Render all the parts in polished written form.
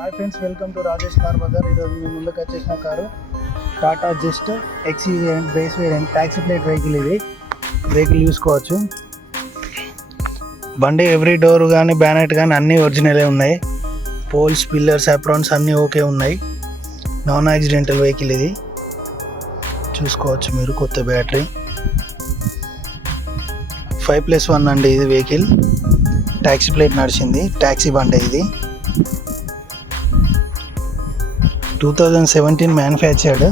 Hi friends, welcome to Rajesh car bazaar. ఈరోజు మేము ముందుకు వచ్చేసిన car Tata Zest XE variant, base variant, taxi plate vehicle. ఇది వెహికల్ చూసుకోవచ్చు. బండి ఎవ్రీ డోర్ కానీ బ్యానెట్ కానీ అన్నీ ఒరిజినలే ఉన్నాయి. పోల్స్, పిల్లర్స్, అప్రాన్స్ అన్నీ ఓకే ఉన్నాయి. నాన్ యాక్సిడెంటల్ వెహికల్ ఇది చూసుకోవచ్చు మీరు. కొత్త బ్యాటరీ 5+1 అండి ఇది వెహికల్. ట్యాక్సీ ప్లేట్ నడిచింది. ట్యాక్సీ బండి ఇది 2017 మ్యానుఫ్యాక్చర్డ్.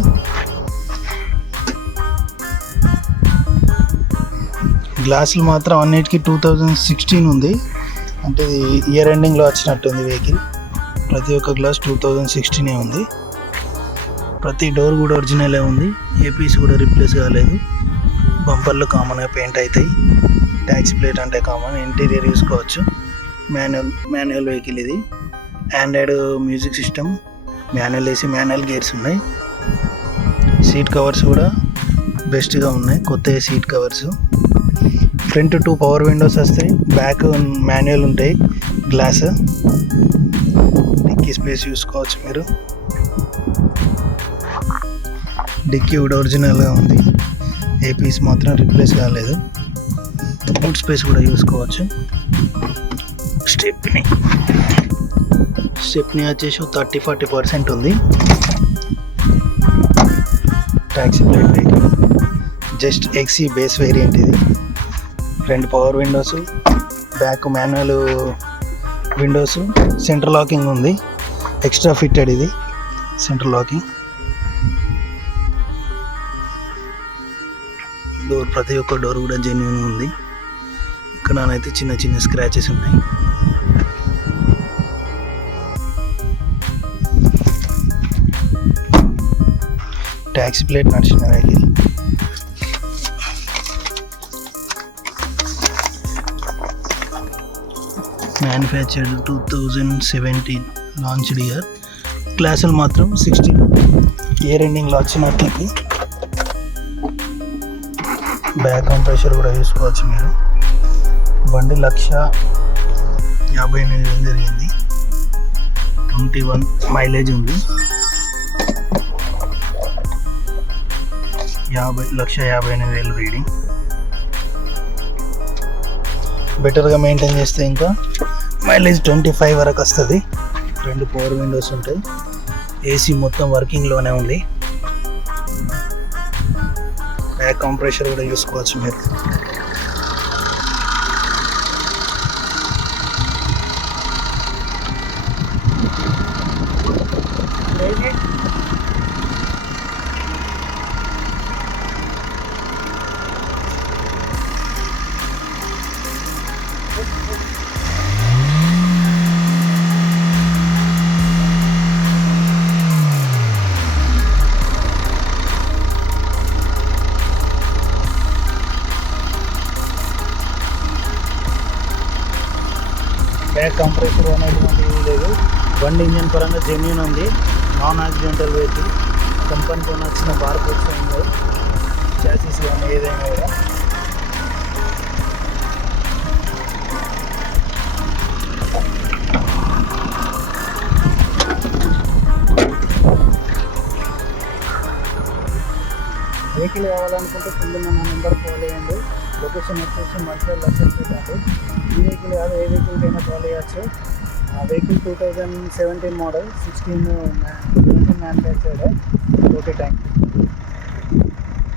గ్లాసులు మాత్రం అన్నిటికీ 2016 ఉంది. అంటే ఇది ఇయర్ ఎండింగ్లో వచ్చినట్టుంది వెహికల్. ప్రతి ఒక్క గ్లాస్ 2016 ఉంది. ప్రతి డోర్ కూడా ఒరిజినలే ఉంది. ఏ పీస్ కూడా రిప్లేస్ కాలేదు. బంపర్లు కామన్గా పెయింట్ అవుతాయి. ట్యాక్సీ ప్లేట్ అంటే కామన్. ఇంటీరియర్ చూసుకోవచ్చు. మాన్యువల్ వెహికల్ ఇది. Android music system, manual AC, manual gears ఉన్నాయి. సీట్ కవర్స్ కూడా బెస్ట్గా ఉన్నాయి. కొత్త seat covers. Front 2 power windows వస్తాయి. బ్యాక్ మాన్యువల్ ఉంటాయి. గ్లాస్ డిక్కీ స్పేస్ చూసుకోవచ్చు మీరు. డిక్కీ కూడా ఒరిజినల్గా ఉంది. ఏ పీస్ మాత్రం రిప్లేస్ కాలేదు. బూట్ స్పేస్ కూడా చూసుకోవచ్చు. స్టెప్ని వచ్చేసి 30-40% ఉంది. Taxi plate vehicle Zest XE base variant ఇది. 2 power Windows, back manual Windows, centre locking ఉంది. ఎక్స్ట్రా ఫిట్టెడ్ ఇది సెంటర్ లాకింగ్. డోర్, ప్రతి ఒక్క డోర్ కూడా జెన్యూన్ ఉంది. ఇక్కడనైతే చిన్న చిన్న స్క్రాచెస్ ఉన్నాయి. ట్యాక్సీ ప్లేట్ నడిచిన వెహికల్. Manufactured 2017 launched year. గ్లాసులు మాత్రం 16 ఇయర్ ఎండింగ్లో వచ్చినట్లకి. బ్యాక్ కంప్రెషర్ కూడా చూసుకోవచ్చు మీరు. బండి 1,58,000 జరిగింది. 21 మైలేజ్ ఉంది. 1,58,000 రీడింగ్. బెటర్గా మెయింటైన్ చేస్తే ఇంకా మైలేజ్ 25 వరకు వస్తుంది. 2 పవర్ విండోస్ ఉంటాయి. ఏసీ మొత్తం వర్కింగ్లోనే ఉంది. బ్యాక్ కంప్రెషర్ కూడా చూసుకోవచ్చు మీరు. బ్యాక్ కంప్రెసర్ అనేటువంటి ఏమీ లేదు. బండి ఇంజన్ పరంగా జెన్యూన్ ఉంది. Non accidental vehicle. కంపెనీతో నచ్చిన బార్ కోడ్స్ ఉన్నాయి. చాసీస్ కానీ ఏదైనా కూడా. వెహికల్ కావాలనుకుంటే కింద మన నెంబర్ కాల్ చేయండి. లొకేషన్ వచ్చేసి మంచిర్యాల లక్ష్మీపేట అండి. ఈ వెహికల్ కాదు, ఏ వెహికల్కైనా కాల్ చేయవచ్చు. ఆ వెహికల్ 2017 మోడల్, 16 మ్యానుఫ్యాక్చర్డ్. Okay, thank you.